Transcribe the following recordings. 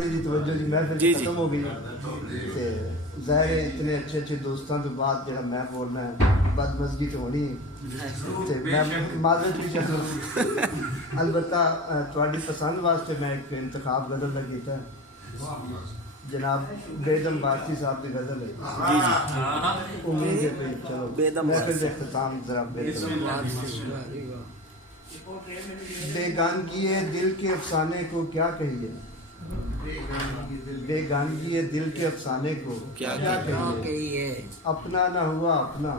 جی توجہ جی محفل ختم ہو گئی تے ظاہر ہے اتنے اچھے اچھے دوستاں تو بعد جڑا میں بولنا ہے بدمزگی تو ہونی تے میں معذرت بھی چاہتا البتہ تہاڈی پسند واسطے میں ایک انتخاب غزل کا کیتا ہے جناب بیدم بھارتی صاحب کی غزل ہے جی جی امید ہے کہ چلو محفل کا اختتام ذرا بیگانگی دل کے افسانے کو کیا کہیے بیگانگی دل کے افسانے کو کیا کہیے اپنا نہ ہوا اپنا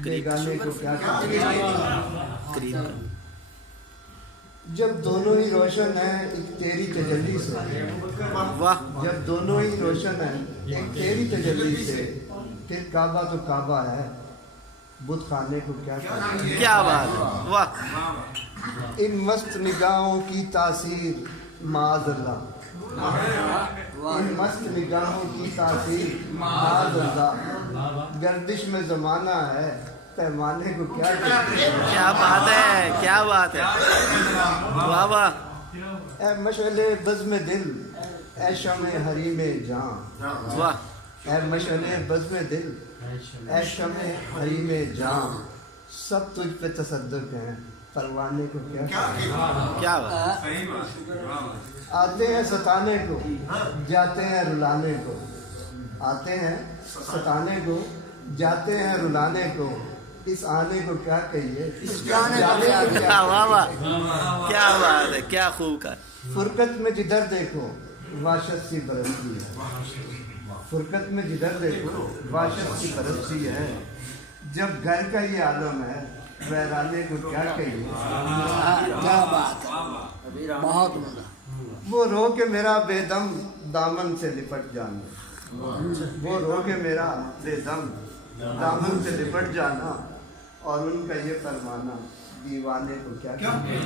بیگانے کو کیا کہیے جب دونوں ہی روشن ہیں ایک تیری تجلی سے جب دونوں ہی روشن ہیں ایک تیری تجلی سے پھر کعبہ تو کعبہ ہے بت خانے کو کیا کہیے کیا بات ہے واہ ان مست نگاہوں کی تاثیر معاذ اللہ ان مست نگاہوں کی تاثیر معاذ اللہ گردش میں زمانہ ہے پیمانے کو کیا کہتے ہیں کیا بات ہے کیا بات ہے واہ واہ اے مشعل بزم دل اے شمع حریم جاں واہ اے مشعل بزم دل اے شمع حریم جاں سب تجھ پہ تصدق ہیں پروانے کو کیا بات آتے ہیں ستانے کو جاتے ہیں رلانے کو آتے ہیں ستانے کو جاتے ہیں رلانے کو اس آنے کو کیا کہیے واہ واہ کیا بات ہے کیا خوب کا فرقت میں جدھر دیکھو وحشت سی برستی ہے فرقت میں جدھر دیکھو وحشت سی برستی ہے جب گھر کا یہ عالم ہے ویرانے کو کیا کہیے کیا بات ہے بہت مزہ وہ رو کے میرا بے دم دامن سے لپٹ جانا وہ رو کے میرا بے دم دامن سے لپٹ جانا اور ان کا یہ فرمانا دیوانے کو کیا کہیے